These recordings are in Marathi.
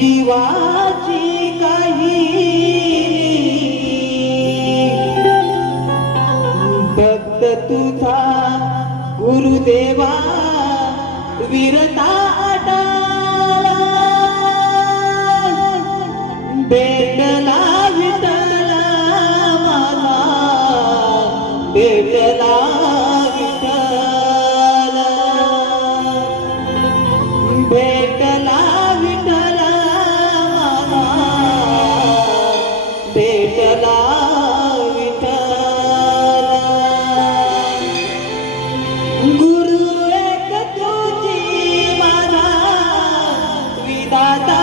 जीवाची काही भक्त तुझा गुरुदेवा वीरता अटाला भेटला विठ्ठला माझा भेटला विठ्ठला भेटला विठ्ठला माझा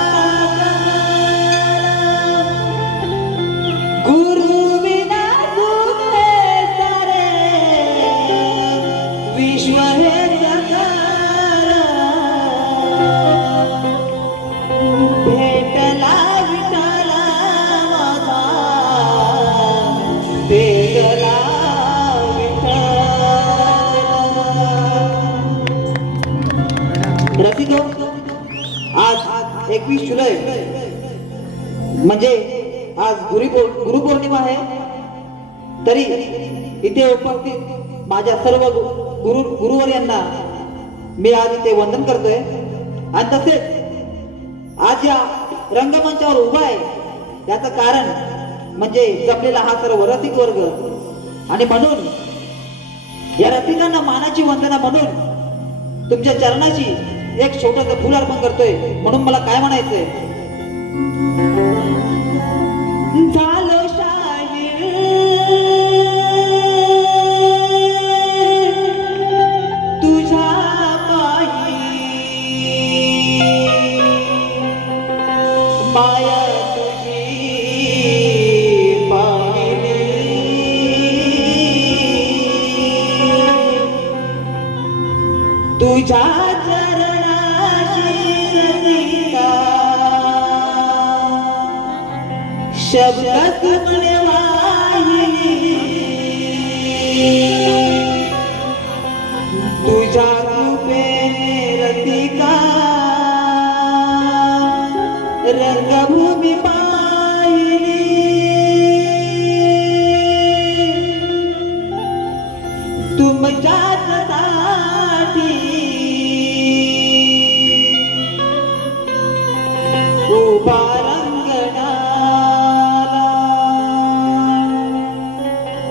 भेटला विश्व हे जगाला भेटला विठ्ठला माझा भेटला रसिको, आज 21 जुलै म्हणजे आज गुरुपौर्णिमा आहे. तरी इथे उपस्थित माझ्या सर्व गुरुवर यांना मी आज इथे वंदन करतोय. आणि तसेच आज या रंगमंचावर उभा आहे याचं कारण म्हणजे जमलेला हा सर्व रसिक वर्ग. आणि म्हणून या रसिकांना मानाची वंदना म्हणून तुमच्या चरणाची एक छोटंसं फूल अर्पण करतोय. म्हणून मला काय म्हणायचंय, झालो शाहीर तुझ्या पायी माया तुझी पाहिली तुझ्या चरणाशी रसिका शब्द सुमने वाहिली तुझ्या कृपेने रसिका रंगभूमी पाहिली तुमच्याच साठी उभा रंगणाला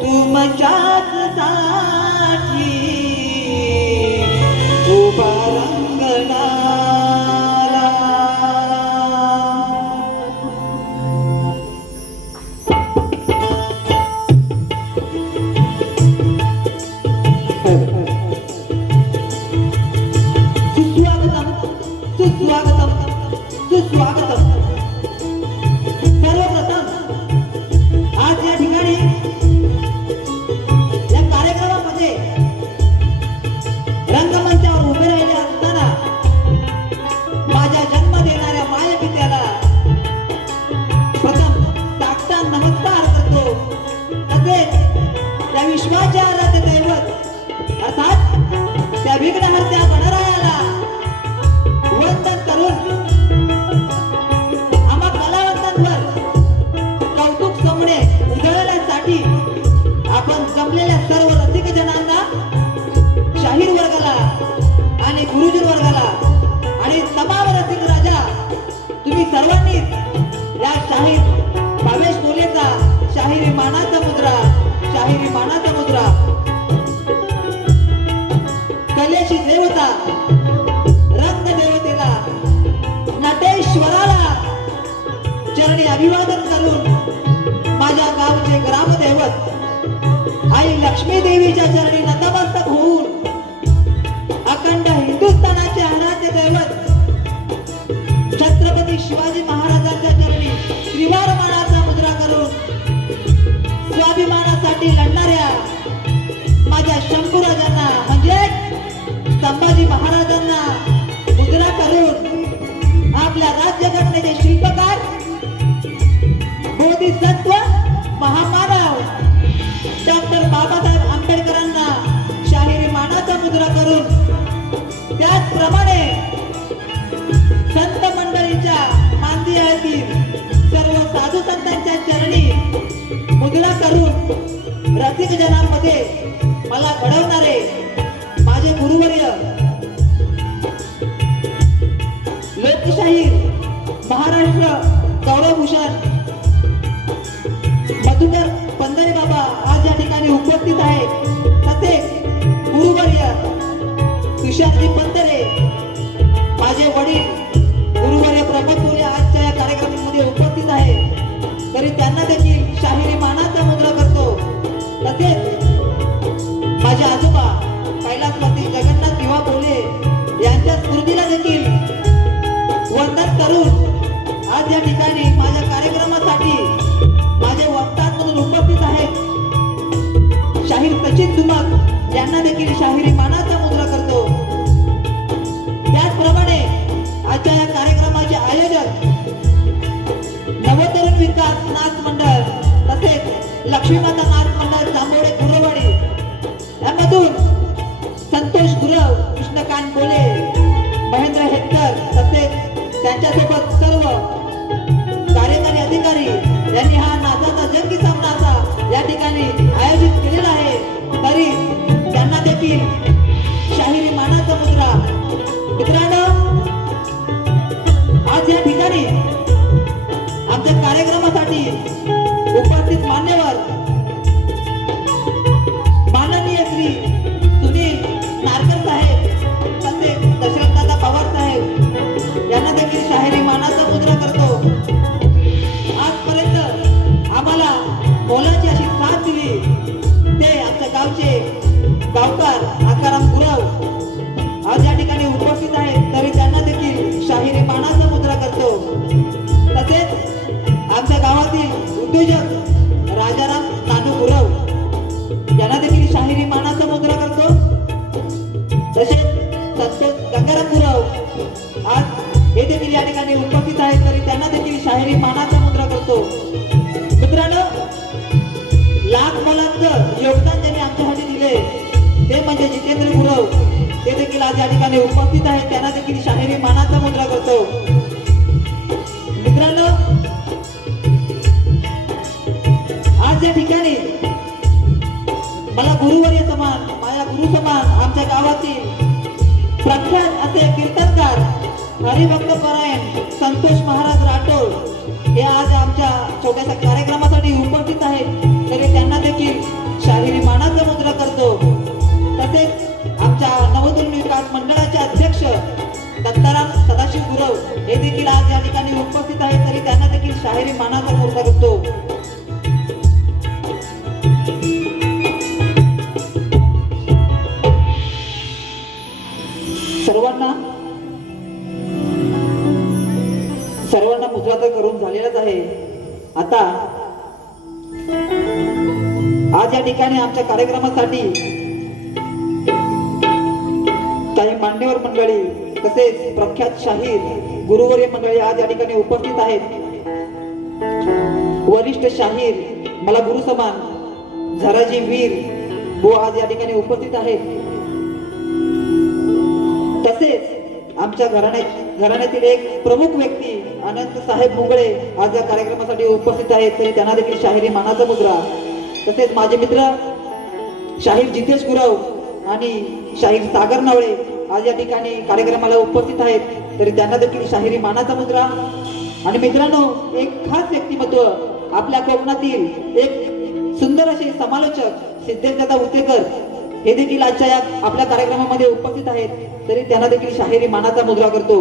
तुमच्याच साठी उभा रंगणाला. सुस्वागतम सुस्वागतम. सर्वप्रथम आज या ठिकाणी या कार्यक्रमामध्ये रंगमंचावर उभे राहिले असताना माझ्या जन्म देणाऱ्या मायपित्याला प्रथम साष्टांग नमस्कार करतो. तसेच त्या विश्वाचे आराध्य दैवत अर्थात त्या विघ्नहर्त्या गणरायाला वंदन करून आम्हा कलावंतांवर कौतुक सोमणे उधळण्यासाठी आपण जमलेल्या सर्व रसिक जनांना, शाहीर वर्गाला आणि गुरुजन वर्गाला आणि तमाम रसिक राजा, तुम्ही सर्वांनी या शाहीर भावेश बोलेचा शाहिरी मानाचा मुद्रा कलेची देवता नटेश्वराला चरणी अभिवादन करून माझ्या गावचे ग्रामदैवत आई लक्ष्मी देवीच्या चरणी नतमस्तक होऊन अखंड हिंदुस्थानाचे आराध्य दैवत छत्रपती शिवाजी महाराजांच्या चरणी त्रिवार मानाचा मुद्रा करून स्वाभिमानासाठी लढणाऱ्या माझ्या शंभूराजांना म्हणजे संभाजी महाराजांना मुद्रा करून आपल्या राज्यघटनेचे शिल्पकार बोधिसत्व महामानव डॉक्टर बाबासाहेब आंबेडकरांना शाहिरी मानाचा मुद्रा करून त्याचप्रमाणे संत मंडळीच्या रसिकजनांमध्ये मला घडवणारे माझे गुरुवर्य लोकशाहीर महाराष्ट्र गौरवभूषण मधुकर पंधरे बाबा आज या ठिकाणी उपस्थित आहेत. तसेच गुरुवर्य तुषारजी पंधरे माझे वडील गुरुवर्य प्रमोद बोले आजच्या या कार्यक्रमामध्ये उपस्थित आहे. तरी त्यांना देखील शाहिरी मानाचा मुद्रा करतो. तसेच माझे आजोबा कैलासवासी जगन्नाथ दिवा बोले यांच्या स्मृतीला देखील वंदन करून आज या ठिकाणी माझ्या कार्यक्रमासाठी माझे वक्तात म्हणून उपस्थित आहेत. शाहीर सचिन दुमक यांना देखील शाहिरी मानाचा मुद्रा करतो. त्याचप्रमाणे आजच्या या कार्यक्रमाचे आयोजक नवतरुण विकास नाच मंडळ तसेच लक्ष्मीमाता नाच मंडळ जांभोडे गुरवाडी यामधून संतोष गुरव, कृष्णकांत बोले, महेंद्र हेतकर तसेच त्यांच्यासोबत सर्व कार्यकारी अधिकारी यांनी हा नाचाचा जंगी सामना असा या ठिकाणी आयोजित केलेला आहे. तरी त्यांना देखील शाहिरी मानाचा मुद्रा. मित्रांनो, आज या ठिकाणी आमच्या कार्यक्रमासाठी उपस्थित मान्यवर माननीय श्री सुनील नारकर साहेब तसेच दशरथदादा पवार साहेब यांना देखील शाहिरी मानाचा मुद्रा करतो. आजपर्यंत आम्हाला मोलाची अशी साथ दिली ते आमच्या गावचे गावकार आकाराम गुरव आज या ठिकाणी उपस्थित आहेत. तरी त्यांना देखील शाहिरी मानाचा मुद्रा करतो. तसेच आमच्या गावातील उद्योजक राजाराम नानू गुरव यांना देखील शाहिरी मानाचा मुद्रा करतो. तसेच संतोष गंगाराम गुरव आज हे देखील या ठिकाणी उपस्थित आहेत. तरी त्यांना देखील शाहिरी मानाचा मुद्रा करतो. मित्रांनो, लाख मोलांचं योगदान ज्यांनी आमच्यासाठी दिले ते म्हणजे जितेंद्र गुरव, ते देखील आज या ठिकाणी उपस्थित आहेत. त्यांना देखील शाहिरी मानाचा मुद्रा करतो. मित्रांनो, आज या ठिकाणी मला गुरुवर्य समान, माझ्या गुरु समान आमच्या गावातील प्रख्यात असे कीर्तनकार हरिभक्त परायण संतोष महाराज राठोड हे आज आमच्या छोट्याशा कार्यक्रमासाठी उपस्थित आहेत. तरी त्यांना देखील शाहिरी मानाचा मुद्रा करतो. तसेच आमच्या नवतरुण विकास मंडळाचे अध्यक्ष दत्ताराम सदाशिव गुरव हे देखील आज या ठिकाणी उपस्थित आहेत. तरी त्यांना देखील शाहिरी मानाचा मुद्रा करतो. सर्वांना मुद्रा तर करून झालेलाच आहे. आता आज या ठिकाणी आमच्या कार्यक्रमासाठी काही मान्यवर मंडळी तसेच प्रख्यात शाहीर गुरुवर्य मंडळी आज या ठिकाणी उपस्थित आहेत. वरिष्ठ शाहीर मला गुरु समान झराजी वीर वो आज या ठिकाणी उपस्थित आहेत. तसेच आमच्या घराण्यातील एक प्रमुख व्यक्ती अनंत साहेब मुगळे आज या कार्यक्रमासाठी उपस्थित आहेत. तरी त्यांना देखील शाहिरी मानाचा मुद्रा. तसेच माझे मित्र शाहीर जितेश गुरव आणि शाहीर सागर नवळे आज या ठिकाणी कार्यक्रमाला उपस्थित आहेत. तरी त्यांना देखील शाहिरी मानाचा मुद्रा. आणि मित्रांनो, एक खास व्यक्तिमत्व आपल्या कोकणातील एक सुंदर असे समालोचक सिद्धेशदादा उतेकर हे देखील आजच्या या आपल्या कार्यक्रमामध्ये उपस्थित आहेत. तरी त्यांना देखील शाहिरी मानाचा मुद्रा करतो.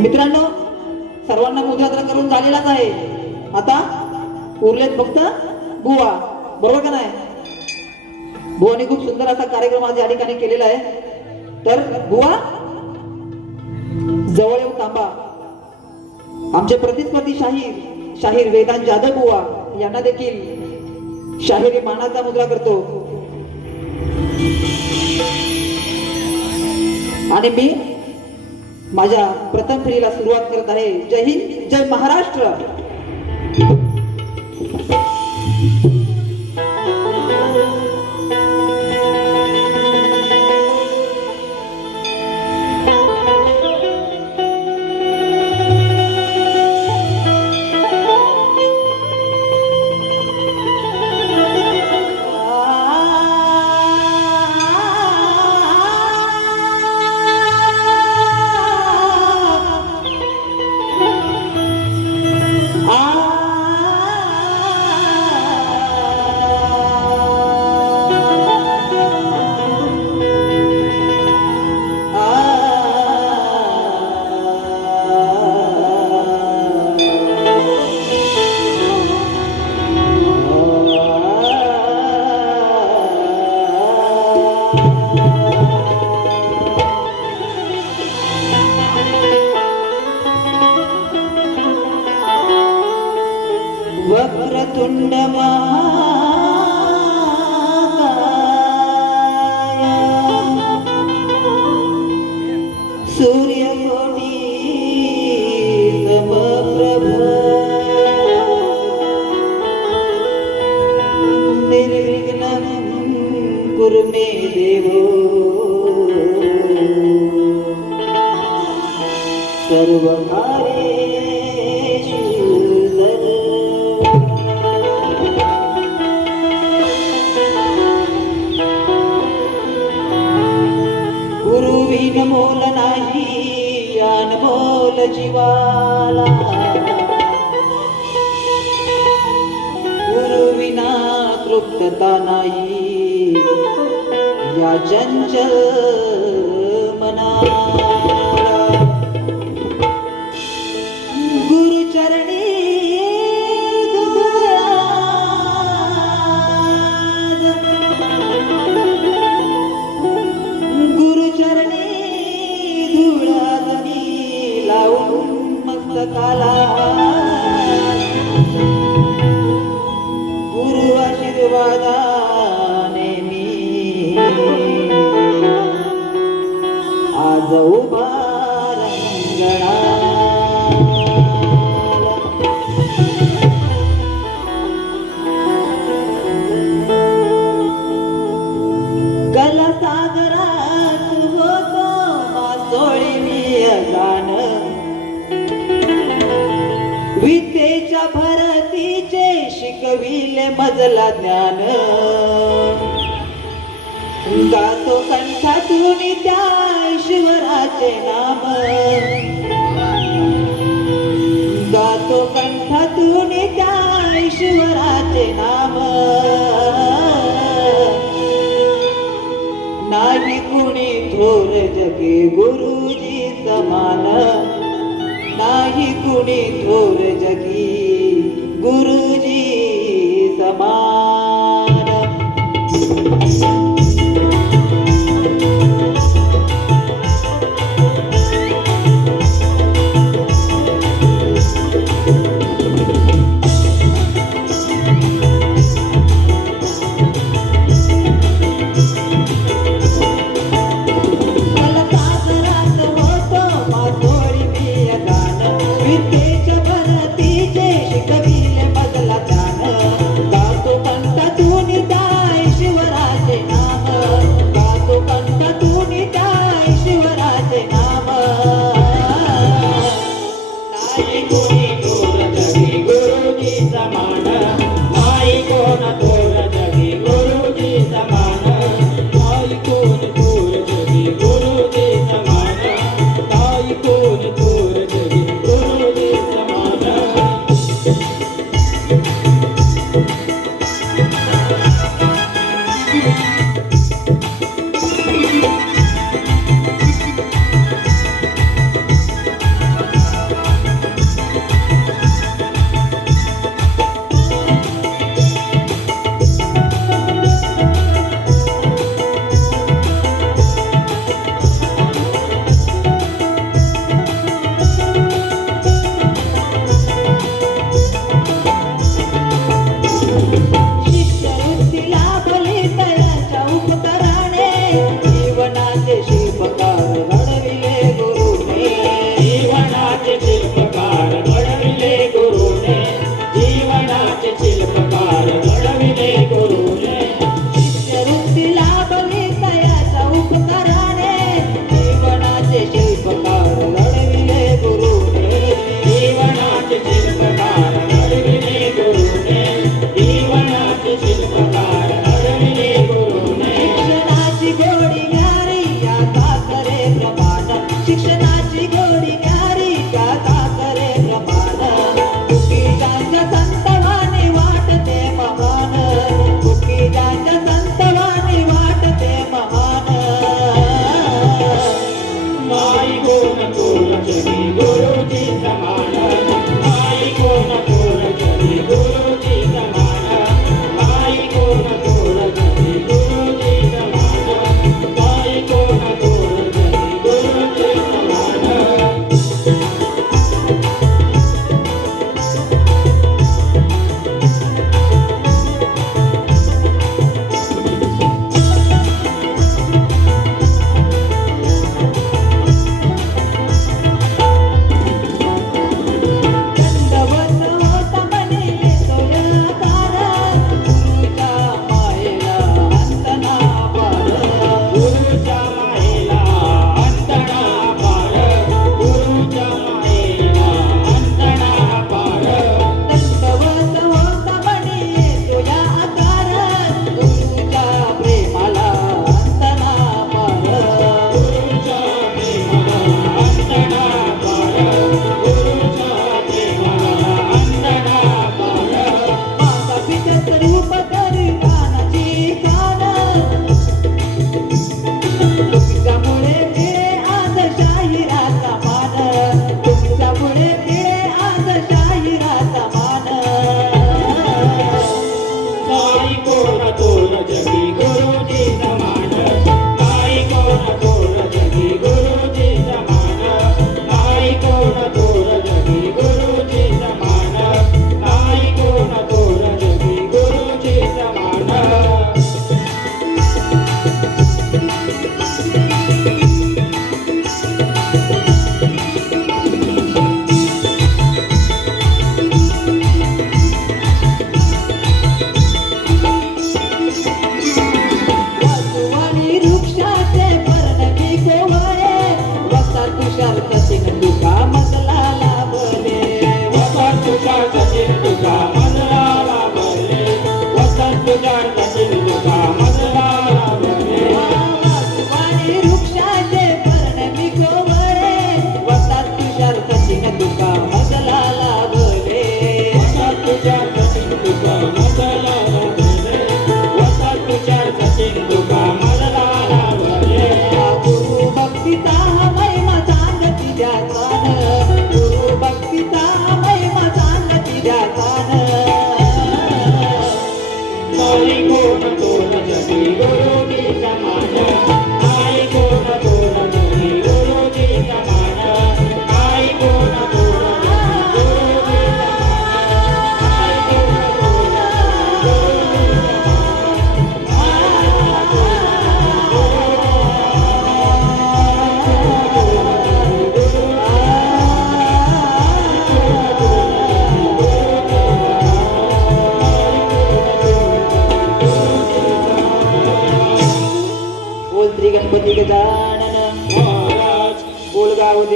मित्रांनो, सर्वांना मुद्रा तर करून झालेलाच आहे. आता उरलेत फक्त बुवा, बरोबर का नाही? बुवाने खूप सुंदर असा कार्यक्रम आज या ठिकाणी केलेला आहे. तर बुवा जवळ येऊ थांबा. आमचे प्रतिस्पर्धी शाहीर वेदांत जाधव बुवा यांना देखील शाहिरी मानाचा मुद्रा करतो. आणि मी माझ्या प्रथम फेरीला सुरुवात करत आहे. जय हिंद, जय महाराष्ट्र. वक्रतुंड महाकाय सूर्यकोटी समप्रभ निर्विघ्नं कुरु मे देवो सर्वकार्येषु गुरुविन मोल नाही अनमोल जीवाला गुरुविना तृप्तता नाही या चंचल मनाला गुरुचरणी धुळादनी लावून मस्तकाला गुरु आशीर्वादाने मी आज उभा रंगणा सागरात होतो मासोळी मी अजान विद्येच्या भरतीचे शिकविले मजला ज्ञान गातो कंठातून त्या ईश्वराचे नाम गातो कंठातून त्या ईश्वराचे नाम नाही कुणी थोर जगे गुरुजी समान नाही कुणी थोर जगी गुरुजी समान विद्येच्या भरतीचे शिकविले मजला ज्ञान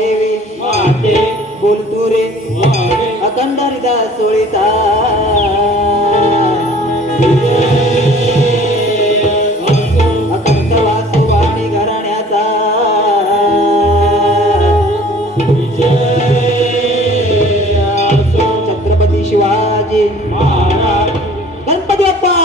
महादेवी बोल तू रे अखंड हरिदास सोळीता अखंड वासुवाणी घराण्याचा छत्रपती शिवाजी महाराज गणपती बाप्पा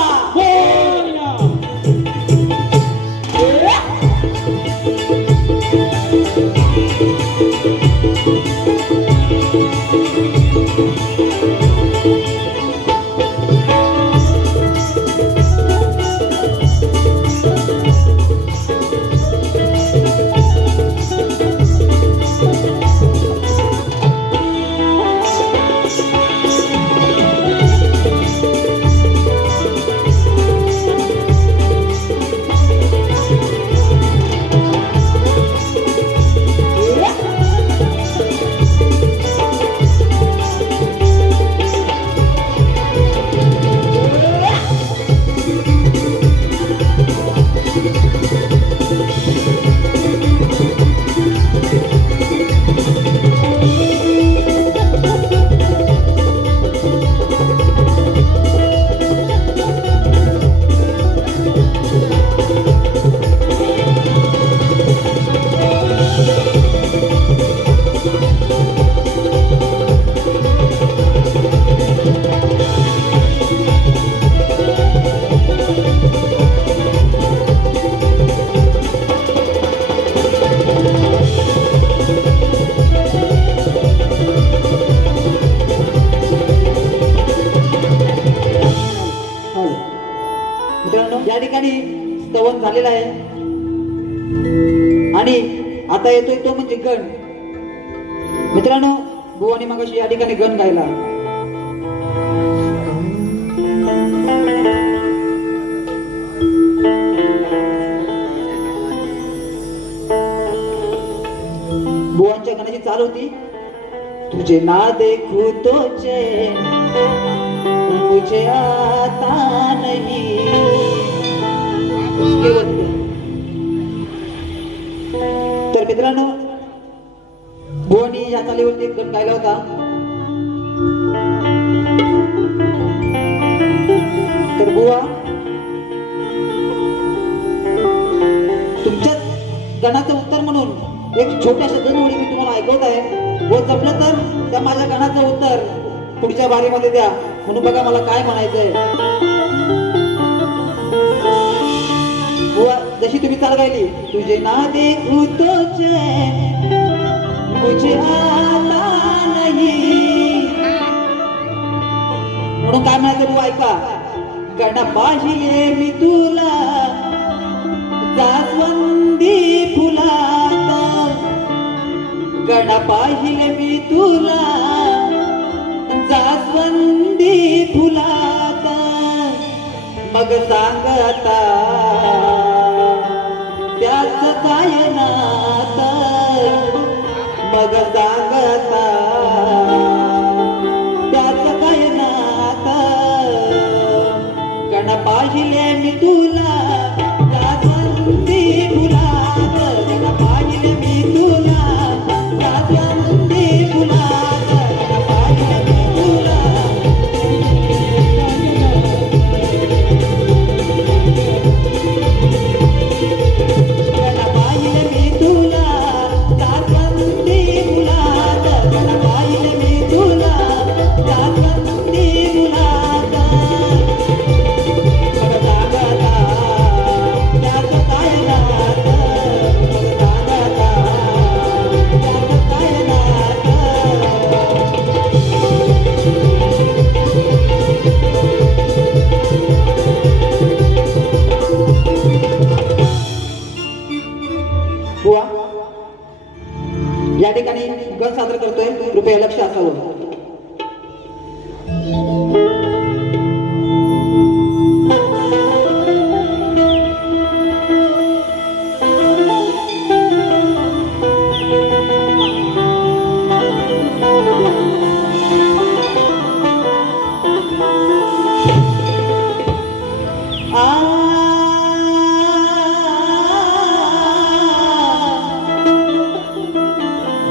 या ठिकाणी स्तवन झालेला आहे आणि आता येतोय तो म्हणजे गण. मित्रांनो बुवानी मगाशी या ठिकाणी गण गायला. बुवांच्या गाण्याची चाल होती तुझे ना देखू तोचे मुझे आता नहीं. तर मित्रांनो बुवानी या चालीवरती एक गण गायला होता. तर बुवा तुमच्या गणाचं उत्तर म्हणून एक छोट्याशा गणवळी मी तुम्हाला ऐकवत आहे व जमलं तर त्या माझ्या गणाचं उत्तर पुढच्या बारीमध्ये द्या. म्हणून बघा मला काय म्हणायचंय. बुवा जशी तुम्ही चाल गायली तुझे ना देखू तोचे मुझे आता नहीं म्हणून काय म्हणायचं बुवा ऐका. गणा पाहिले मी तुला जास्वंदी फुलात गणा पाहिले मी तुला जास्वंदी फुलात मग सांग आता त्याच काय नात मग सांग आता त्याच काय नात. गण पाहिले मी तुला जास्वंदी फुलात गण पाहिले मी तुला जास्वंदी फुलात गण पाहिले मी तुला. या ठिकाणी गण सादर करतोय कृपया लक्ष असावं.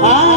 Ah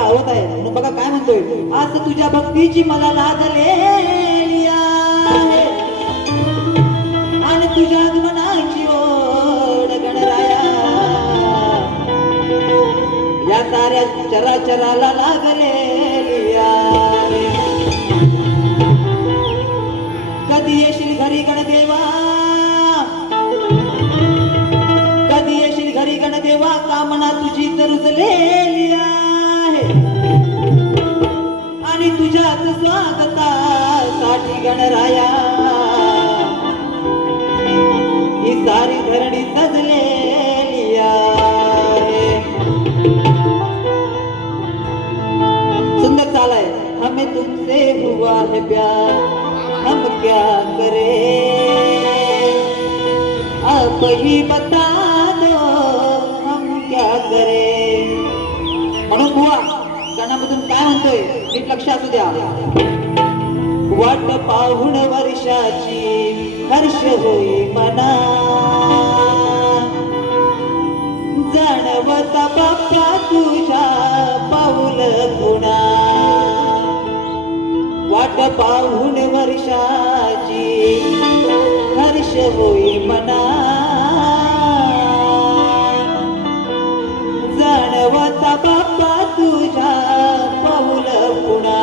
आवडत आहे म्हणून बघा काय म्हणतोय. आज तुझ्या भक्तीची मला लागलेली आहे आणि तुझ्या मनाची ओढ गणराया या साऱ्या चराचराला लागलेली आहे. कधी येशील घरी गणदेवा, कधी येशील घरी गणदेवा, कामना तुझी तर रुजलेली आहे आणि तुझ्याच स्वागतासाठी गणराया ही सारी धरणी सजलेली आहे. सुंदर चाल है. हमें तुमसे हुआ है प्यार, हम क्या करें अब ही बता दो, हम क्या करें. म्हणून बुवा गाण्यामधून काय म्हणतोय नीट लक्ष असू द्या. वाट पाहून वर्षाची हर्ष होई मना, जाणवता बाप्पा तुझ्या पाऊल खुणा. वाट पाहून वर्षाची हर्ष होई मना, जाणवता बाप्पा तुझ्या पाऊल खुणा.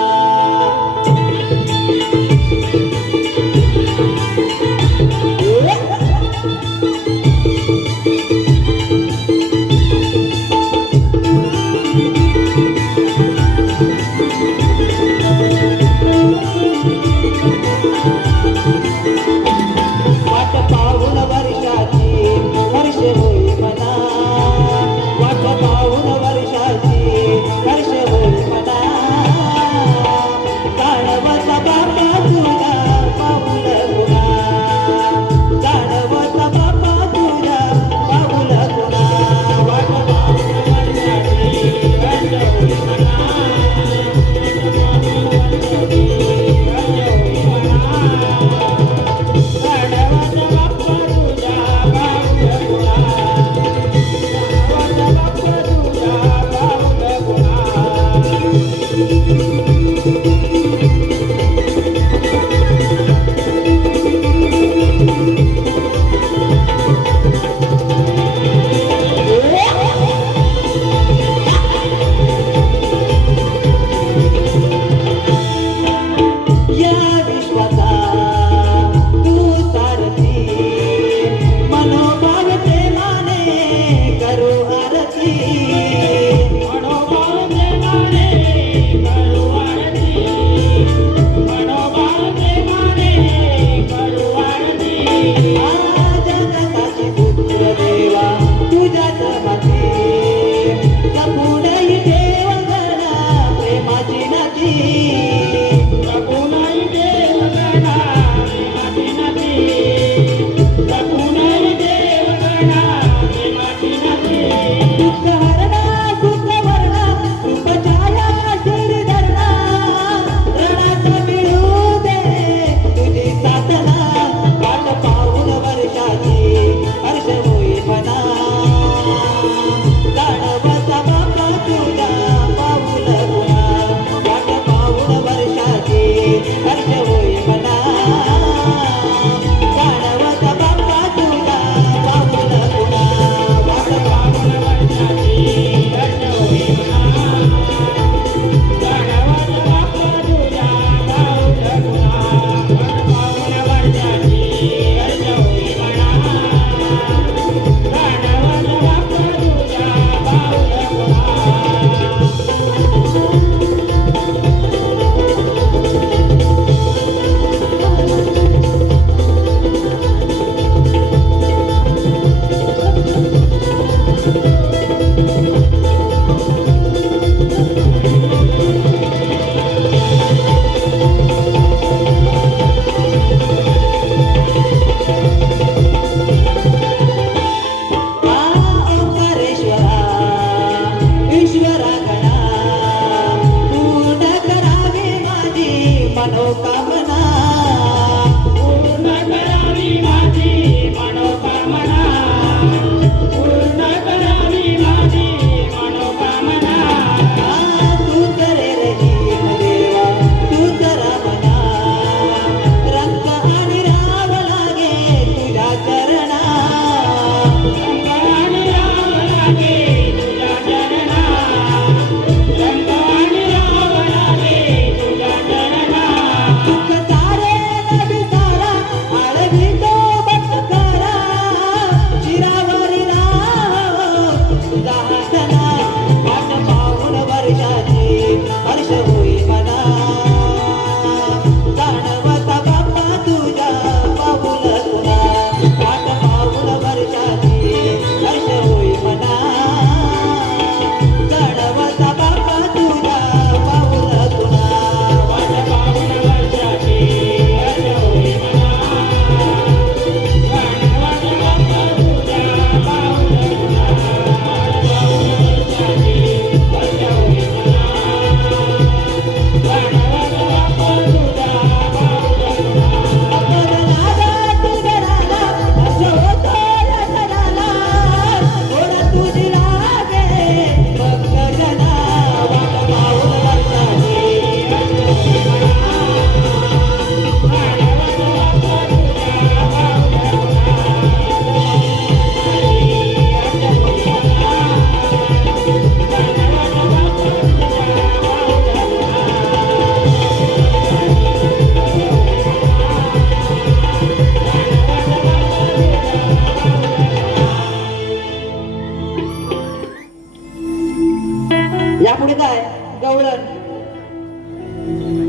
गवळण.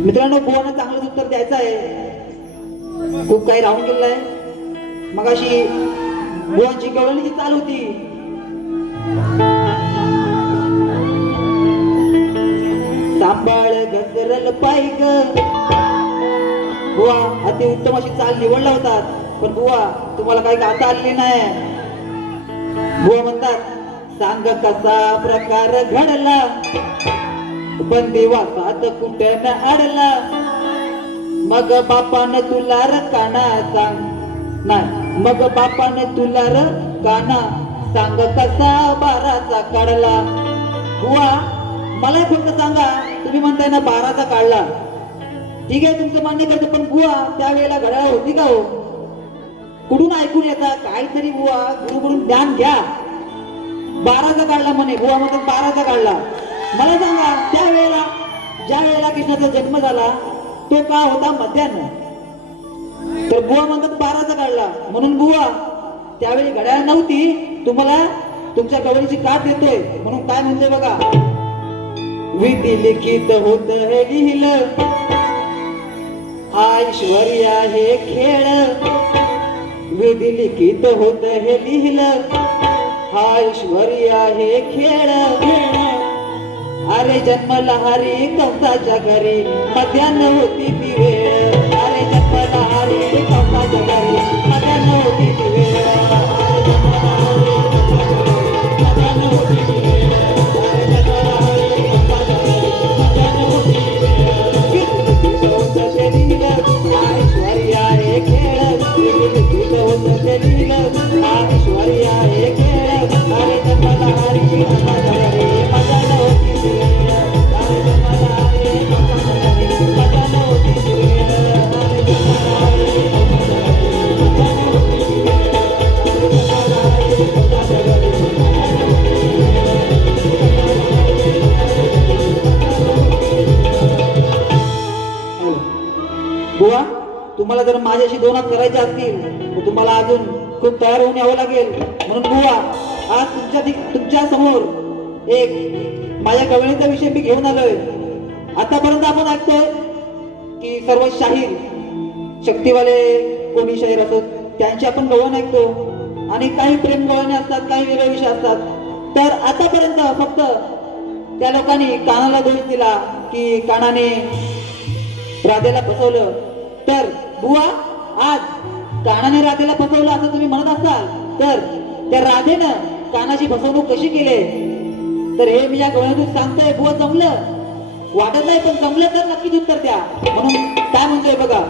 मित्रांनो, बुवांना चांगलंच उत्तर द्यायचं आहे. खूप काही राहून गेलेलं आहे. मगाशी बुवांची गवळणीची चाल होती. सांभाळ घसरल पाय ग. बुवा अति उत्तम अशी चाल निवडला होतात, पण बुवा तुम्हाला काही गाता आलेली नाही. बुवा म्हणतात, सांग कसा प्रकार घडला, बंदिवासात कुठं न अडला, मग बापाने तुला र काना सांग नाही, मग बापाने तुला र काना सांग कसा बाराचा काढला. बुवा मला फक्त सांगा, तुम्ही म्हणताय ना बाराचा काढला, ठीक आहे तुमचं मान्य करतो, पण बुवा त्यावेळेला घड्याळ होती का हो? कुठून ऐकून येतात काहीतरी? बुवा गुरुकडून ज्ञान घ्या. बाराचा काढला म्हणे, बुवा म्हणतात बाराचा काढला. मला सांगा, त्यावेळेला ज्या वेळेला कृष्णाचा जन्म झाला तो का होता? मध्यान्ह. तर बुवा म्हणतात बाराचा काढला, म्हणून बुवा त्यावेळी घड्याळ नव्हती, तुम्हाला तुमच्या गवळीची काठ देतोय म्हणून काय म्हणतोय बघा. विधी लिखित होत हे लिहिलं, हा ऐश्वर्य आहे खेळ. विधी लिखित होत हे लिहिलं, हा ऐश्वर्य आहे खेळ. अरे जन्मला हरी कंसाच्या घरी, मध्यान्ह होती ती वेळ. अरे जन्मला हरी कंसाच्या घरी, मध्यान्ह होती ती वेळ. बुवा तुम्हाला जर माझ्याशी दोन हात करायचे असतील तर तुम्हाला अजून खूप तयार होऊन यावं लागेल. म्हणून बुवा आज तुमच्या समोर एक माझ्या गवळीचा विषय मी घेऊन आलोय. आतापर्यंत आपण ऐकतोय की सर्व शाहीर शक्तीवाले कोणी शाहीर असो त्यांची आपण गवळण ऐकतो, आणि काही प्रेम गवळणे असतात, काही वेगळे विषय असतात. तर आतापर्यंत फक्त त्या लोकांनी कानाला दोष दिला की कानाने राधेला फसवलं. तर बुवा आज कानाने राधेला फसवलं असं तुम्ही म्हणत असाल, तर त्या राधेनं कानाची फसवणूक कशी केली तर हे मी या गवळणीतून सांगतोय. बुवा जमलं वाटत नाही, पण जमलं तर नक्कीच उत्तर द्या. म्हणून काय म्हणतोय बघा.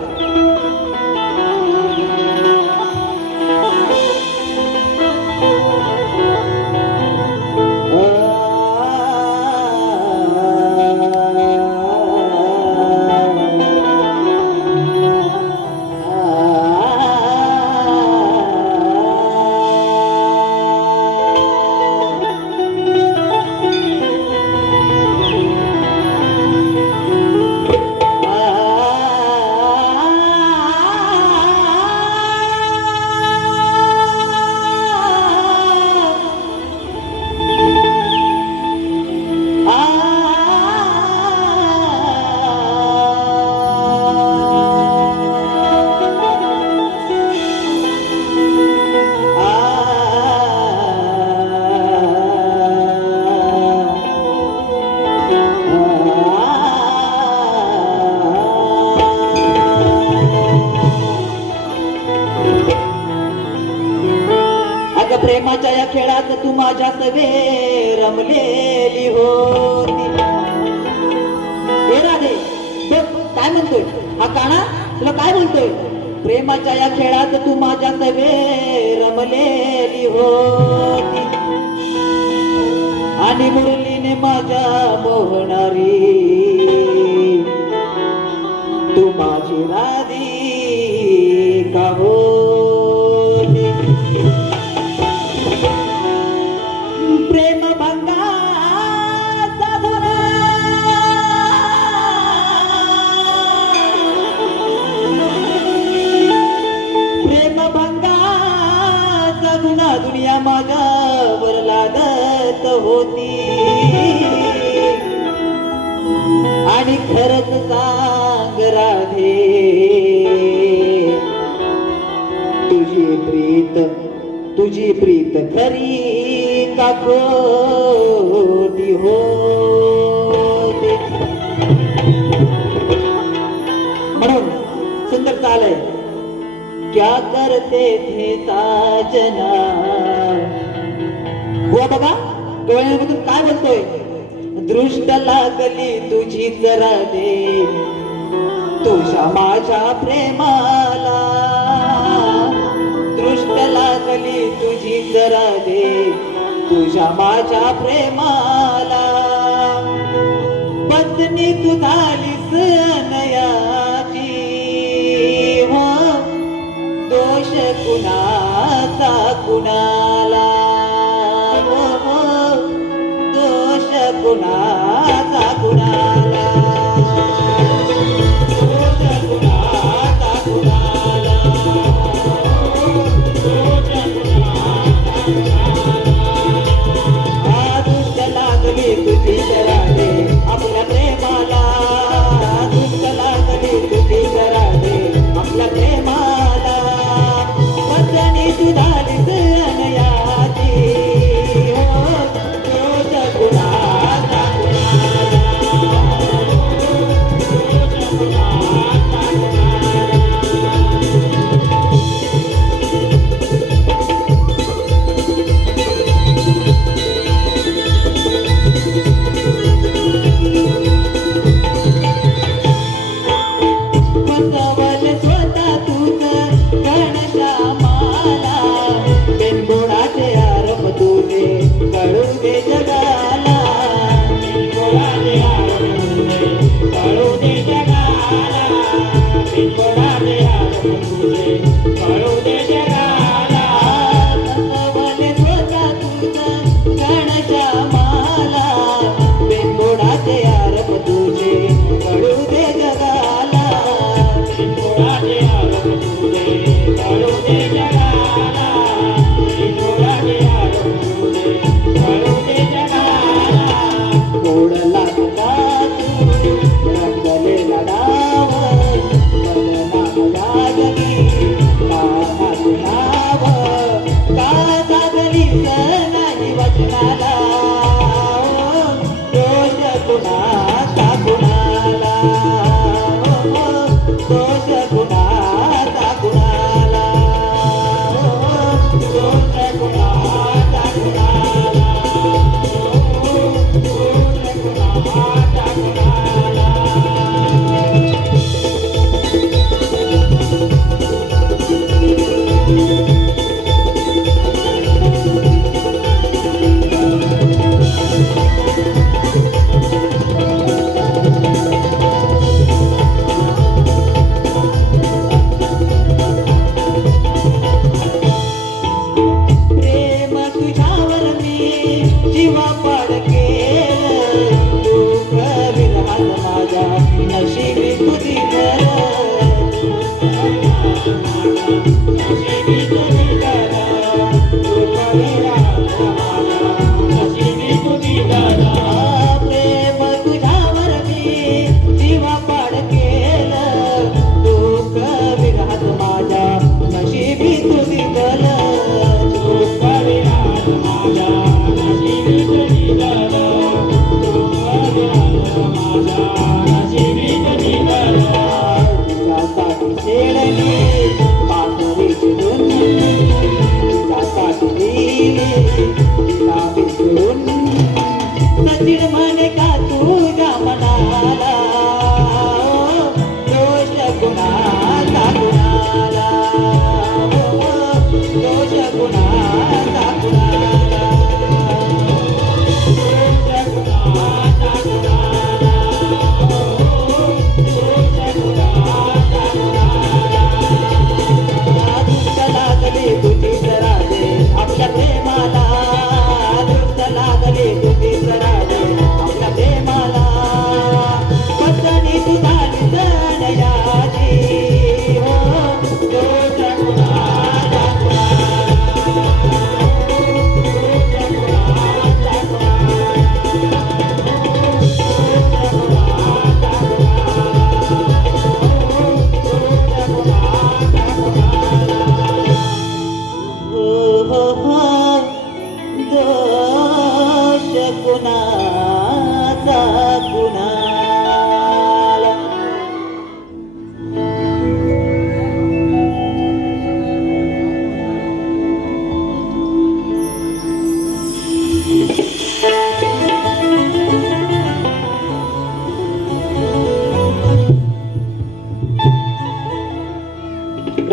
प्रेमाच्या या खेळात तू माझ्या सवे रमलेली होती. हे राधे बघ काय म्हणतोय हा काना, तुला काय बोलतोय? प्रेमाच्या या खेळात तू माझ्या सवे रमलेली होती, आणि मुरलीने माझ्या मोहणारी तू माझी राधिका होती. प्रेम भंगा साधुना प्रेम भंगा साधुना दुनिया माझ्यावर लादत होती. आणि खरंच सांग राधे, तुझी प्रीत खरी का खोटी होते. म्हणून सुंदर चाल आहे. क्या करते थे साजना. हो बघा डोळ्यांमधून काय बोलतोय. दृष्ट लागली तुझी जरा दे, तुझ्या माझ्या प्रेमाला. दृष्ट लागली तुझी जरा दे, तुझ्या माझ्या प्रेमाला. पत्नी तू झालीस अनयाची, हो दोष कुणाचा कुणाला. हो हो दोष कुणाचा कुणाला. दोष कुणाचा कुणाला. दुष्ट लागली तुझी जराडे आपल्या प्रेमाला. दुष्ट लागली तुझी जराडे आपल्या प्रेमाला. पत्नी तू झालीस अनयाची, हो दोष कुणाचा कुणाला. दोष कुणाचा कुणाला.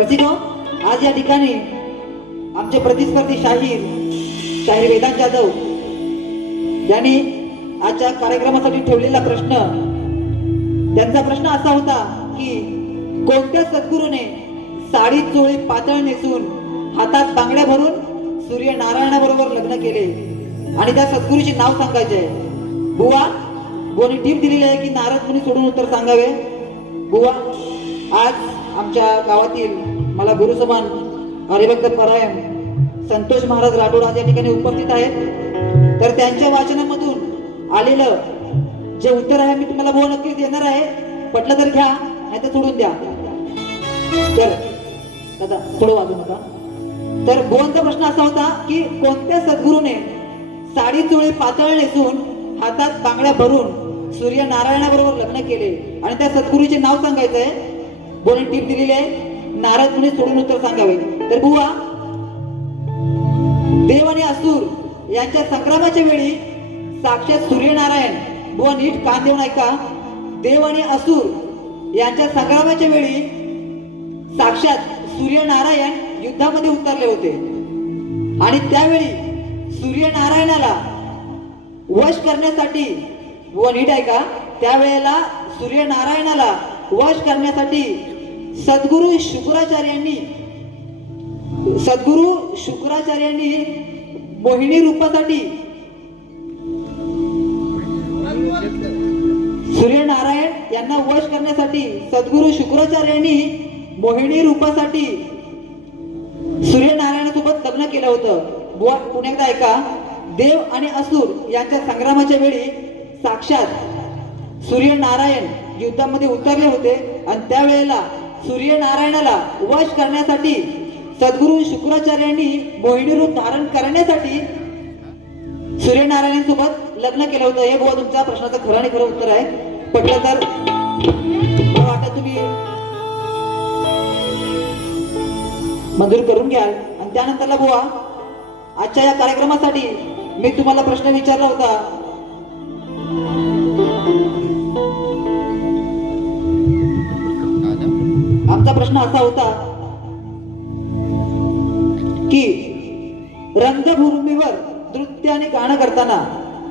रसिको, आज या ठिकाणी आमचे प्रतिस्पर्धी शाहीर वेदांत जाधव यांनी आजच्या कार्यक्रमासाठी ठेवलेला प्रश्न, त्यांचा प्रश्न असा होता की कोणत्या सद्गुरूने साडी चोळी पातळ नेसून हातात बांगड्या भरून सूर्यनारायणाबरोबर लग्न केले आणि त्या सद्गुरूचे नाव सांगायचे आहे. बुवानी टीप दिलेली आहे की नारद मुनी सोडून उत्तर सांगावे. बुवा, आज आमच्या गावातील मला गुरुसमान हरिभक्त परायण संतोष महाराज राठोड आज या ठिकाणी उपस्थित आहेत. तर त्यांच्या वाचनामधून आलेलं जे उत्तर आहे मी तुम्हाला बुवा नक्कीच देणार आहे. पटलं तर घ्या, नाही तर सोडून द्या. तर दादा थोडं वाजू नका. तर बुवांचा प्रश्न असा होता की कोणत्या सद्गुरूने साडी चोळी पातळ नेसून हातात बांगड्या भरून सूर्यनारायणाबरोबर लग्न केले आणि त्या सद्गुरूचे नाव सांगायचं आहे. बुवाने टीप दिलेली आहे, नारद मुनी सोडून उत्तर सांगावे. तर बुवा, देव आणि असुर यांच्या संग्रामाच्या वेळी साक्षात सूर्यनारायण, बुवा नीट कान देऊन ऐका, देव आणि असुर यांच्या संग्रामाच्या वेळी साक्षात सूर्यनारायण युद्धामध्ये उतरले होते आणि त्यावेळी सूर्यनारायणाला वश करण्यासाठी, बुवा नीट ऐका, त्यावेळेला सूर्यनारायणाला वश करण्यासाठी सद्गुरु शुक्राचार्यांनी मोहिनी रूपासाठी सूर्यनारायण यांना वश करण्यासाठी सद्गुरु शुक्राचार्यांनी मोहिनी रूपासाठी सूर्यनारायणासोबत लग्न केलं होतं. बुवा पुन्हा एकदा ऐका, देव आणि असुर यांच्या संग्रामाच्या वेळी साक्षात सूर्यनारायण युद्धामध्ये उतरले होते आणि त्यावेळेला सूर्यनारायणाला वश करण्यासाठी सद्गुरु शुक्राचार्यांनी मोहिनी रूप धारण करण्यासाठी सूर्यनारायणासोबत लग्न केलं होतं. हे बुवा तुमच्या प्रश्नाचं खरं आणि खरं उत्तर आहे. पटलं तर मला वाटतं तुम्ही मंजूर करून घ्याल. आणि त्यानंतरला बुवा, आजच्या या कार्यक्रमासाठी मी तुम्हाला प्रश्न विचारला होता. आमचा प्रश्न असा होता की रंगभूमीवर नृत्य आणि गाणं करताना,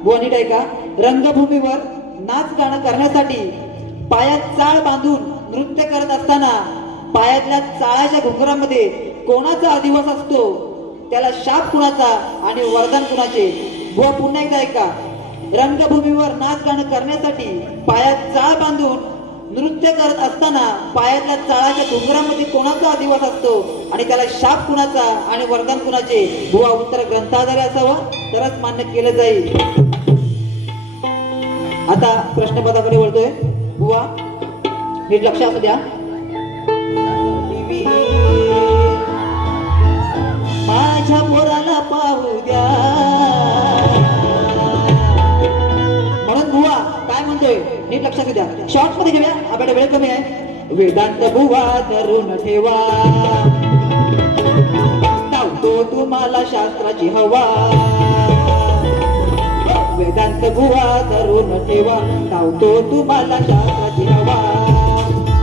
बुवा नीट ऐका, रंगभूमीवर नाच गाणं करण्यासाठी पायात चाळ बांधून नृत्य करत असताना पायातल्या चाळाच्या घुंगरामध्ये कोणाचा अधिवास असतो, त्याला शाप कुणाचा आणि वरदान कुणाचे? बुवा पुन्हा एकदा ऐका, रंगभूमीवर नाच गाणं करण्यासाठी पायात चाळ बांधून नृत्य करत असताना पायातल्या चाळाच्या घुंगरामध्ये कोणाचा अधिवास असतो आणि त्याला शाप कुणाचा आणि वरदान कुणाचे? बुवा उत्तर ग्रंथाधारे असावं तरच मान्य केलं जाईल. आता प्रश्नपदाकडे वळतोय. बुवा नीट लक्ष असू द्या. माझ्या पोराला पाहू द्या म्हणून बुवा काय म्हणतोय नीट लक्षात द्या. शॉर्ट मध्ये घेऊया, आपल्याकडे वेळ कमी आहे. वेदांत बुवा धरून ठेवा, धावतो तुम्हाला शास्त्राची हवा. वेदांत बुवा धरून ठेवा, धावतो तुम्हाला शास्त्राची हवा.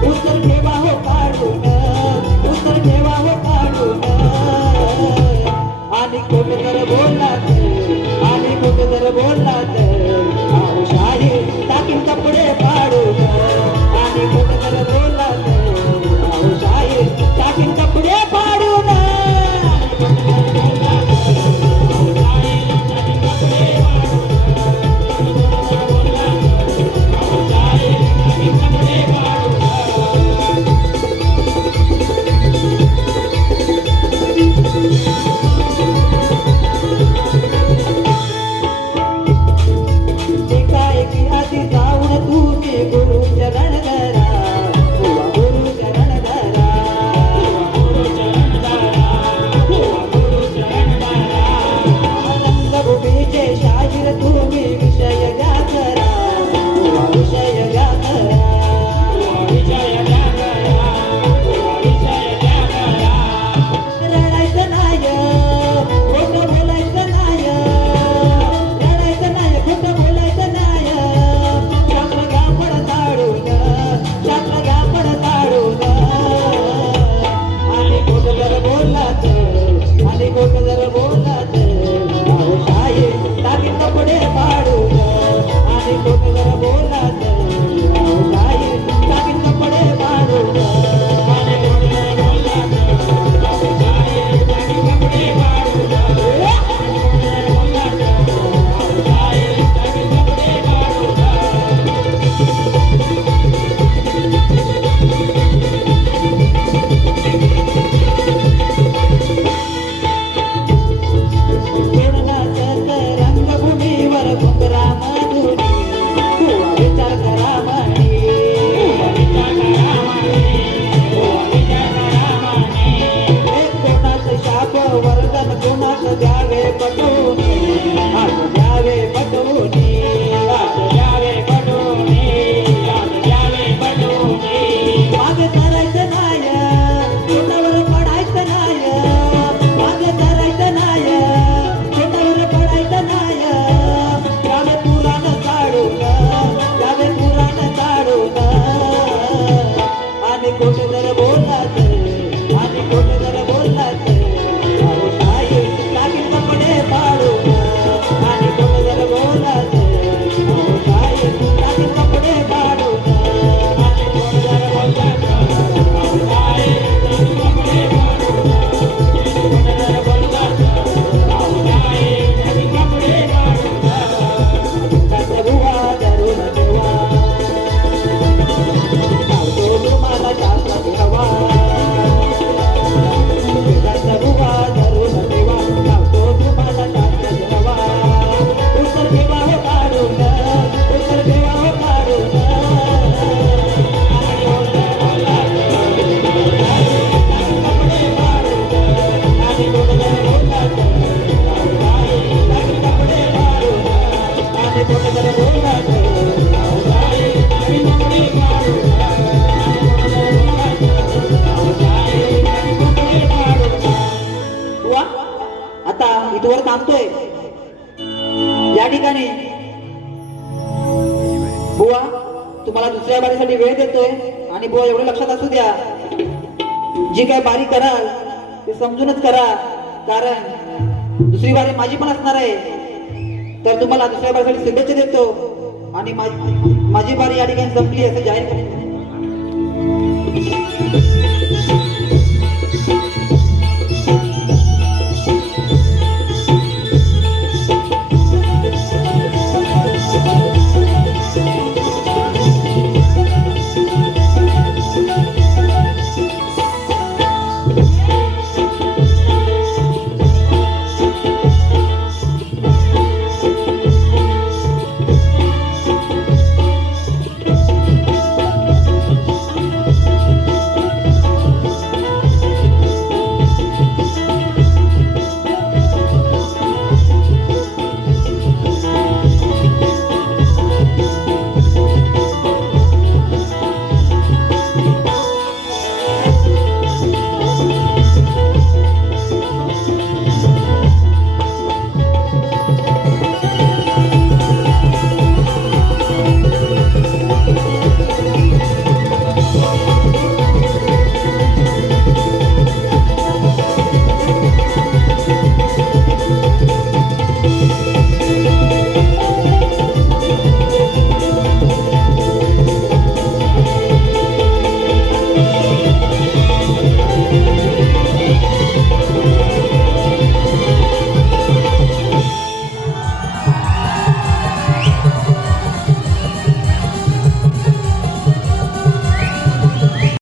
उत्तर ठेवा हो काढून, उत्तर ठेवा हो काढून. आणि खोट जर बोलला तर, आणि खोट जर बोलला तर शाहीर टाकीन कपडे पाडून. आणि खोट जर बोलला तर शाहीर टाकीन कपडे पाडून. तुम्हाला दुसऱ्या बारीसाठी वेळ देतोय आणि बुवा एवढं लक्षात असू द्या, जी काय बारी कराल ते समजूनच करा, कारण दुसरी बारी माझी पण असणार आहे. तर तुम्हाला दुसऱ्या बारीसाठी शुभेच्छा देतो आणि माझी बारी या ठिकाणी संपली असं जाहीर करतो.